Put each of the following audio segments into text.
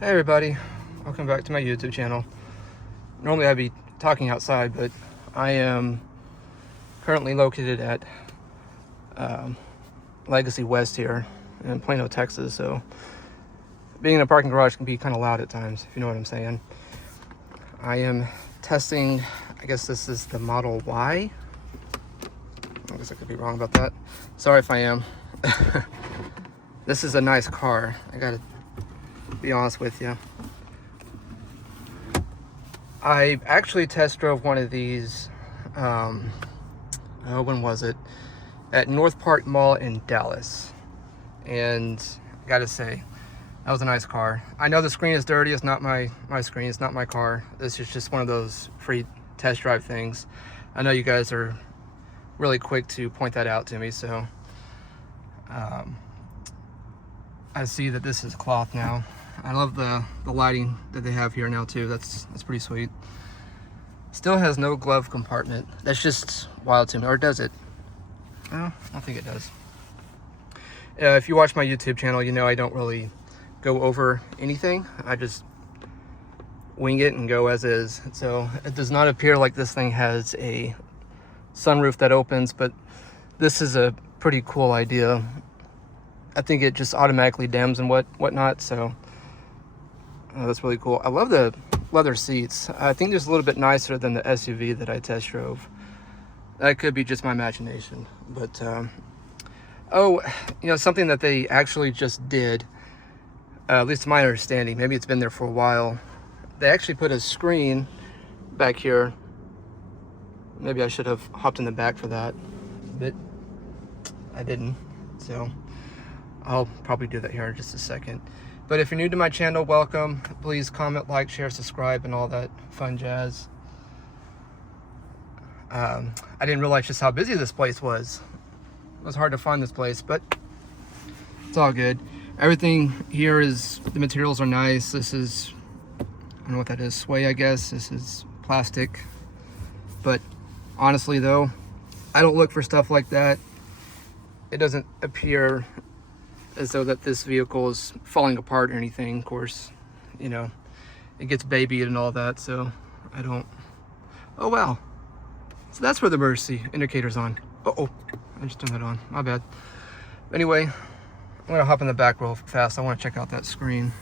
Hey everybody, welcome back to my YouTube channel. Normally I'd be talking outside, but I am currently located at Legacy West here in Plano, Texas. So being in a parking garage can be kind of loud at times, if you know what I'm saying. I am testing, I guess this is the Model Y. I guess I could be wrong about that. Sorry if I am. This is a nice car, I gotta be honest with you. I actually test drove one of these, when was it? At North Park Mall in Dallas. And I gotta say, that was a nice car. I know the screen is dirty, it's not my screen, it's not my car. This is just one of those free test drive things. I know you guys are really quick to point that out to me, so I see that this is cloth now. I love the lighting that they have here now too. That's pretty sweet. Still has no glove compartment. That's just wild to me. Or does it? No, I don't think it does. If you watch my YouTube channel, you know I don't really go over anything. I just wing it and go as is. So it does not appear like this thing has a sunroof that opens, but this is a pretty cool idea. I think it just automatically dims and whatnot, so that's really cool. I love the leather seats. I think they're a little bit nicer than the SUV that I test drove. That could be just my imagination, but oh, you know, something that they actually just did, at least to my understanding, maybe it's been there for a while. They actually put a screen back here. Maybe I should have hopped in the back for that, but I didn't, so I'll probably do that here in just a second. But if you're new to my channel, welcome. Please comment, like, share, subscribe, and all that fun jazz. I didn't realize just how busy this place was. It was hard to find this place, but it's all good. Everything here is, the materials are nice. This is, I don't know what that is, sway, I guess. This is plastic. But honestly though, I don't look for stuff like that. It doesn't appear as though that this vehicle is falling apart or anything. Of course, you know, it gets babied and all that, so I don't. Oh wow, so that's where the emergency indicator's on. Uh-oh, I just turned that on, my bad. Anyway, I'm gonna hop in the back real fast. I want to check out that screen.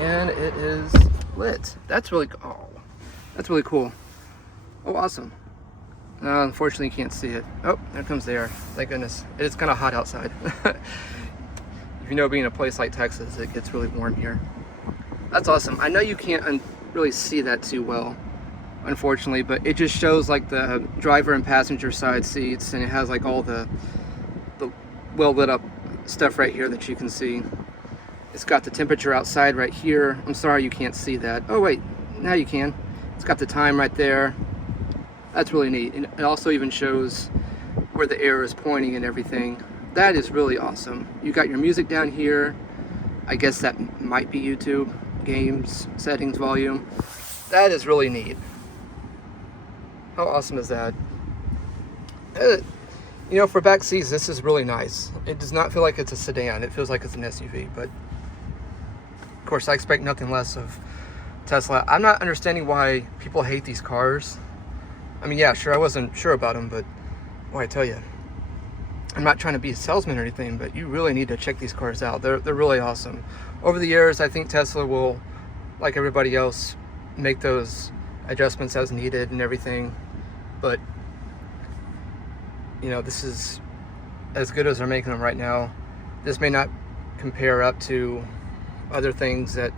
And it is lit. That's really cool. Oh, awesome. Unfortunately, you can't see it. Oh, there comes the air. Thank goodness. It is kind of hot outside. If you know, being in a place like Texas, it gets really warm here. That's awesome. I know you can't really see that too well, unfortunately, but it just shows like the driver and passenger side seats, and it has like all the well lit up stuff right here that you can see. It's got the temperature outside right here. I'm sorry you can't see that. Oh wait, now you can. It's got the time right there. That's really neat. And it also even shows where the air is pointing and everything. That is really awesome. You got your music down here. I guess that might be YouTube, games, settings, volume. That is really neat. How awesome is that? You know, for back seats, this is really nice. It does not feel like it's a sedan. It feels like it's an SUV, but of course, I expect nothing less of Tesla. I'm not understanding why people hate these cars. I mean, yeah, sure, I wasn't sure about them, but boy, I tell you, I'm not trying to be a salesman or anything, but you really need to check these cars out. They're really awesome. Over the years, I think Tesla will, like everybody else, make those adjustments as needed and everything. But, you know, this is as good as they're making them right now. This may not compare up to other things that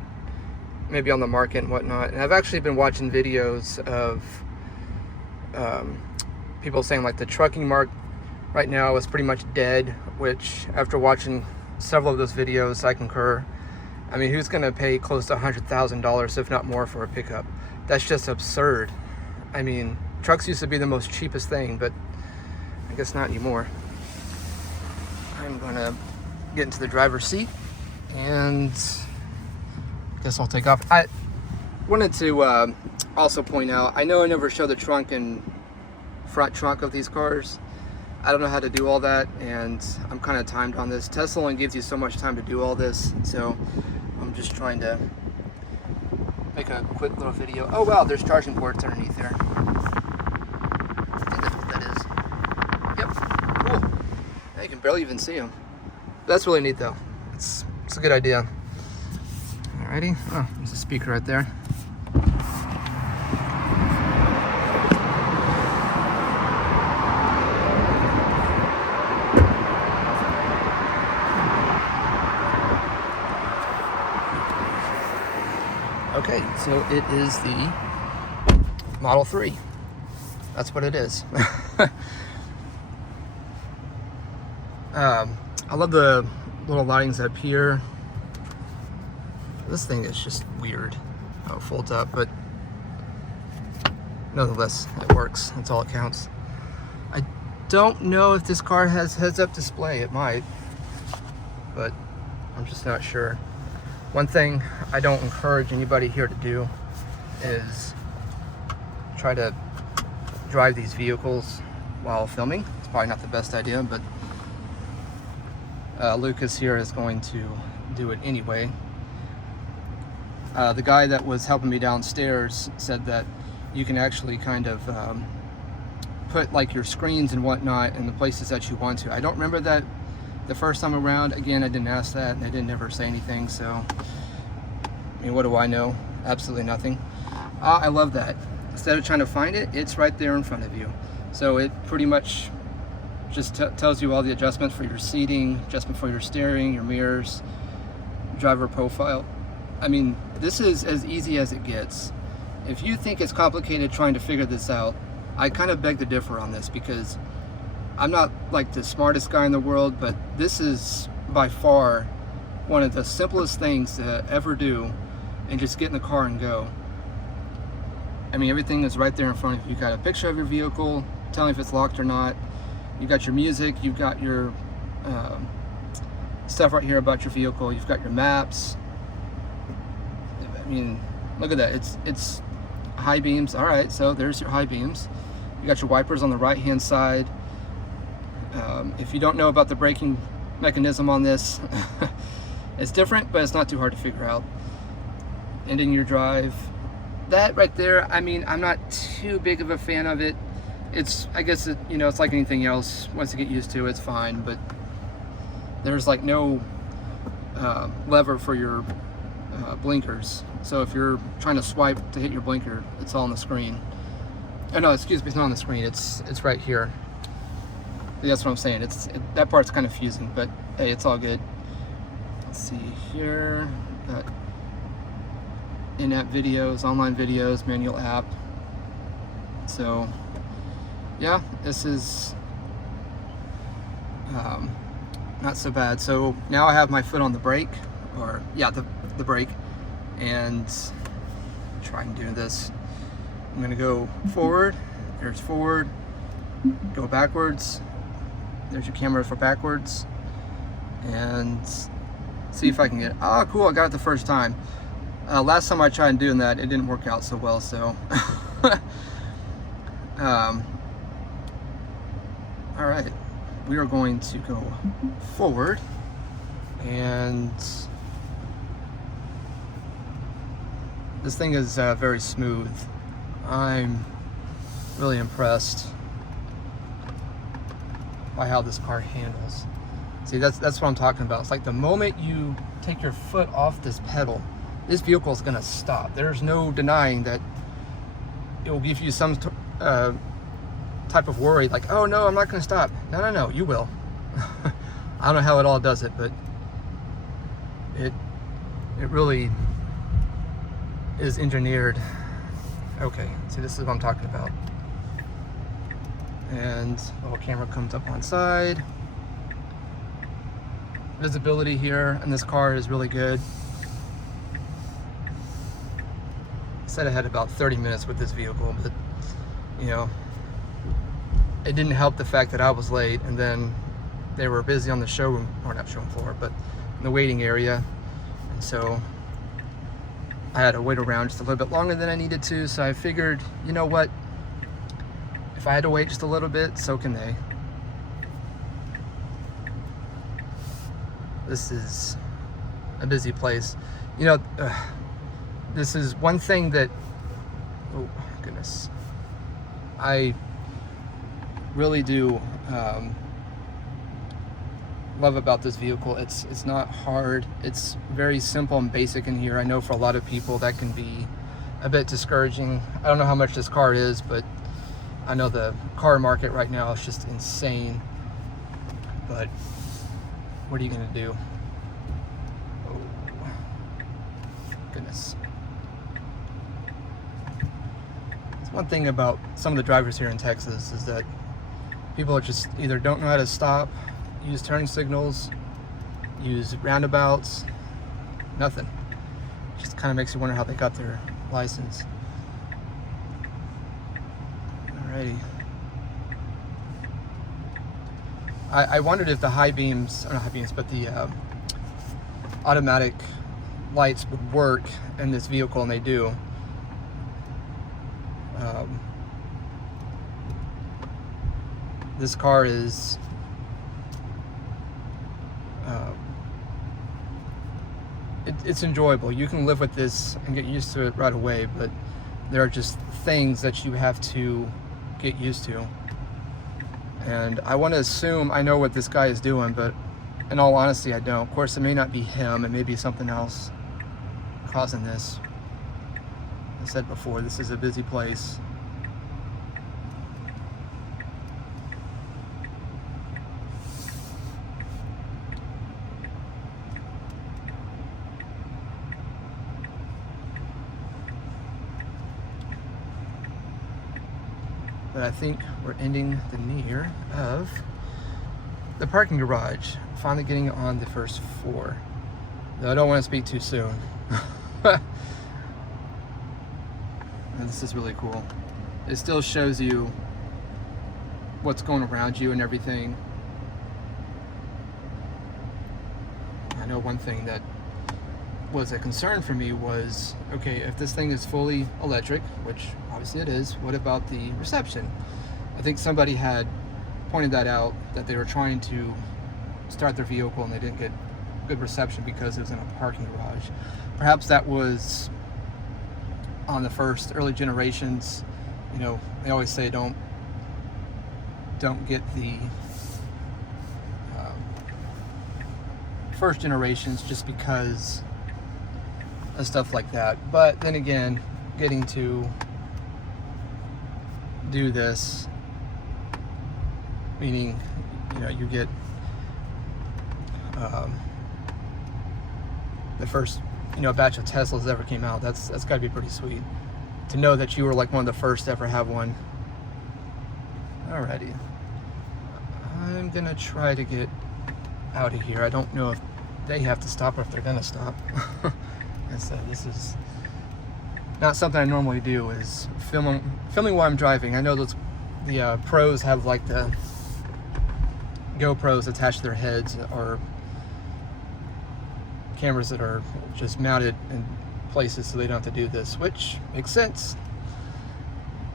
may be on the market and whatnot. And I've actually been watching videos of people saying like the trucking market right now is pretty much dead, which after watching several of those videos, I concur. I mean, who's gonna pay close to $100,000, if not more, for a pickup? That's just absurd. I mean, trucks used to be the most cheapest thing, but I guess not anymore. I'm gonna get into the driver's seat and guess I'll take off. I wanted to also point out, I know I never show the trunk and front trunk of these cars. I don't know how to do all that, and I'm kind of timed on this. Tesla only gives you so much time to do all this, so I'm just trying to make a quick little video. Oh wow, there's charging ports underneath there. I think that's what that is. Yep, cool. Yeah, you can barely even see them. That's really neat though. It's a good idea. Alrighty, oh, there's a speaker right there. Okay, so it is the Model 3. That's what it is. I love the little lightings up here. This thing is just weird how it folds up, but nonetheless, it works. That's all that counts. I don't know if this car has heads-up display. It might, but I'm just not sure. One thing I don't encourage anybody here to do is try to drive these vehicles while filming. It's probably not the best idea, but Lucas here is going to do it anyway. The guy that was helping me downstairs said that you can actually kind of put like your screens and whatnot in the places that you want to. I don't remember that the first time around. Again, I didn't ask that, and they didn't ever say anything, so I mean, what do I know? Absolutely nothing. I love that. Instead of trying to find it, it's right there in front of you. So it pretty much just tells you all the adjustments for your seating, adjustment for your steering, your mirrors, driver profile. I mean, this is as easy as it gets. If you think it's complicated trying to figure this out, I kind of beg to differ on this, because I'm not like the smartest guy in the world, but this is by far one of the simplest things to ever do, and just get in the car and go. I mean, everything is right there in front of you. You've got a picture of your vehicle, telling if it's locked or not. You've got your music, you've got your stuff right here about your vehicle, you've got your maps. I mean, look at that, it's high beams. All right, so there's your high beams. You got your wipers on the right hand side. If you don't know about the braking mechanism on this, it's different, but it's not too hard to figure out. Ending your drive, that right there, I mean, I'm not too big of a fan of it. It's, I guess, you know, it's like anything else. Once you get used to it, it's fine, but there's like no lever for your blinkers. So if you're trying to swipe to hit your blinker, it's all on the screen. Oh no, excuse me, it's not on the screen, it's right here. That's what I'm saying. That part's kind of confusing, but hey, it's all good. Let's see here. Got in-app videos, online videos, manual app. So yeah, this is not so bad. So now I have my foot on the brake, or yeah, the brake, and try and do this. I'm gonna go forward. There's forward. Go backwards. There's your camera for backwards, and see if I can get it. Oh, cool! I got it the first time. Last time I tried doing that, it didn't work out so well. So, all right, we are going to go forward, and this thing is very smooth. I'm really impressed by how this car handles. See, that's what I'm talking about. It's like the moment you take your foot off this pedal, this vehicle is gonna stop. There's no denying that it will give you some type of worry, like, oh no, I'm not gonna stop. No, you will. I don't know how it all does it, but it really is engineered. Okay, see, this is what I'm talking about. And the little camera comes up on side. Visibility here in this car is really good. I said I had about 30 minutes with this vehicle, but you know, it didn't help the fact that I was late, and then they were busy on the showroom, or not showroom floor, but in the waiting area. And so I had to wait around just a little bit longer than I needed to, so I figured, you know what, if I had to wait just a little bit, so can they. This is a busy place. You know, this is one thing that, oh goodness, I really do love about this vehicle. It's not hard. It's very simple and basic in here. I know for a lot of people that can be a bit discouraging. I don't know how much this car is, but I know the car market right now is just insane. But what are you gonna do? Oh goodness. It's one thing about some of the drivers here in Texas is that people just either don't know how to stop, use turn signals, use roundabouts, nothing. Just kind of makes you wonder how they got their license. Alrighty. I wondered if the high beams, or not high beams, but the automatic lights would work in this vehicle, and they do. This car is it's enjoyable. You can live with this and get used to it right away, but there are just things that you have to get used to. And I want to assume I know what this guy is doing, but in all honesty, I don't. Of course, it may not be him. It may be something else causing this. I said before, this is a busy place. But I think we're ending the near of the parking garage. Finally getting on the first floor. Though I don't want to speak too soon. And this is really cool. It still shows you what's going around you and everything. I know one thing that was a concern for me was, okay, if this thing is fully electric, which obviously it is, what about the reception? I think somebody had pointed that out, that they were trying to start their vehicle and they didn't get good reception because it was in a parking garage. Perhaps that was on the first early generations. You know, they always say don't get the first generations just because of stuff like that. But then again, getting to do this, meaning, you know, you get the first, you know, batch of Teslas that ever came out. That's got to be pretty sweet to know that you were like one of the first to ever have one. Alrighty, I'm gonna try to get out of here. I don't know if they have to stop or if they're gonna stop. And so this is not something I normally do, is filming while I'm driving. I know those the pros have like the GoPros attached to their heads, or cameras that are just mounted in places so they don't have to do this, which makes sense.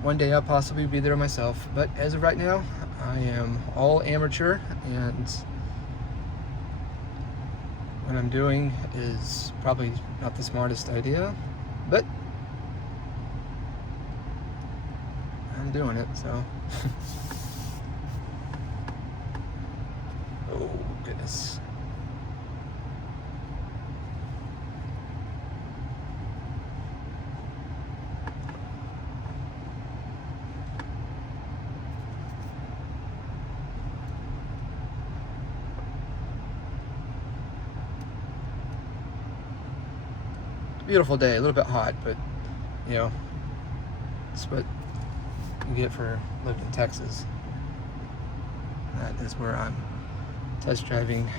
One day I'll possibly be there myself, but as of right now, I am all amateur, and what I'm doing is probably not the smartest idea, but I'm doing it, so. Oh, goodness. Beautiful day, a little bit hot, but you know, it's what you get for living in Texas. That is where I'm test driving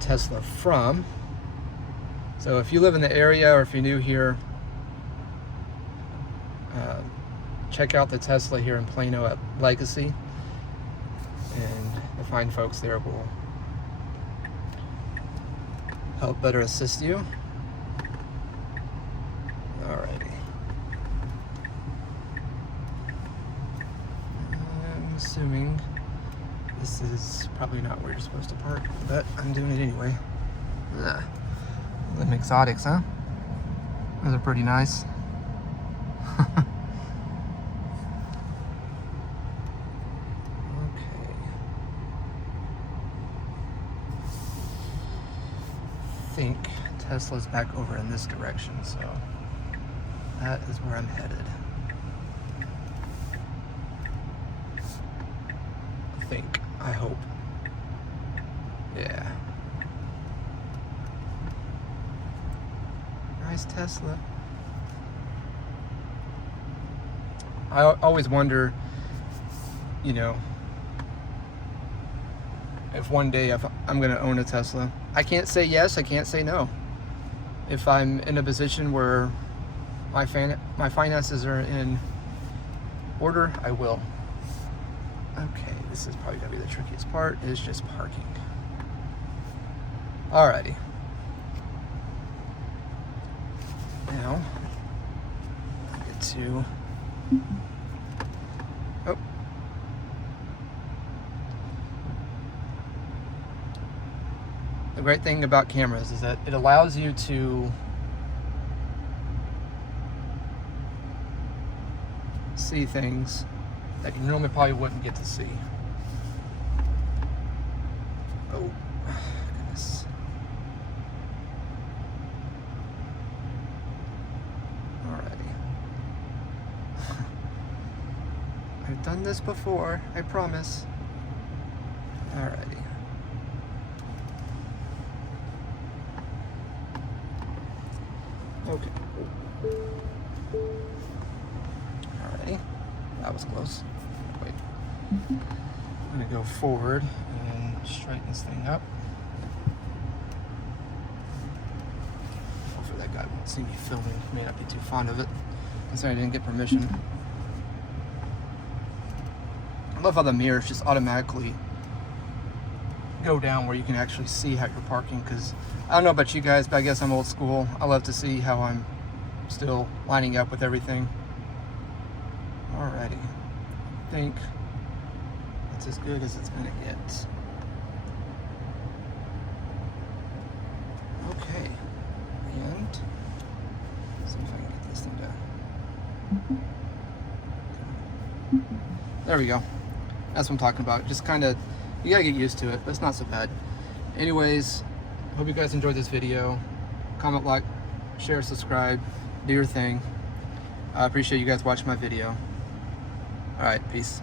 Tesla from. So if you live in the area, or if you're new here, check out the Tesla here in Plano at Legacy, and the fine folks there will help better assist you. is probably not where you're supposed to park, but I'm doing it anyway. Ugh. Them exotics, huh? Those are pretty nice. I think Tesla's back over in this direction, so that is where I'm headed. I think. I hope. Yeah. Nice Tesla. I always wonder, you know, if one day if I'm going to own a Tesla. I can't say yes, I can't say no. If I'm in a position where my finances are in order, I will. Okay, this is probably going to be the trickiest part, is just parking. Alrighty. Now, I get to... Oh. The great thing about cameras is that it allows you to see things that you normally probably wouldn't get to see. Oh, goodness. Alrighty. I've done this before, I promise. Alrighty. Okay. Alrighty. That was close. Wait. I'm gonna go forward and straighten this thing up. Hopefully that guy won't see me filming. May not be too fond of it, considering I didn't get permission. I love how the mirrors just automatically go down where you can actually see how you're parking, because I don't know about you guys, but I guess I'm old school. I love to see how I'm still lining up with everything. Alrighty. I think that's as good as it's gonna get. Okay. And see if I can get this thing done. There we go. That's what I'm talking about. Just kind of, you gotta get used to it, but it's not so bad. Anyways, hope you guys enjoyed this video. Comment, like, share, subscribe, do your thing. I appreciate you guys watching my video. Alright, peace.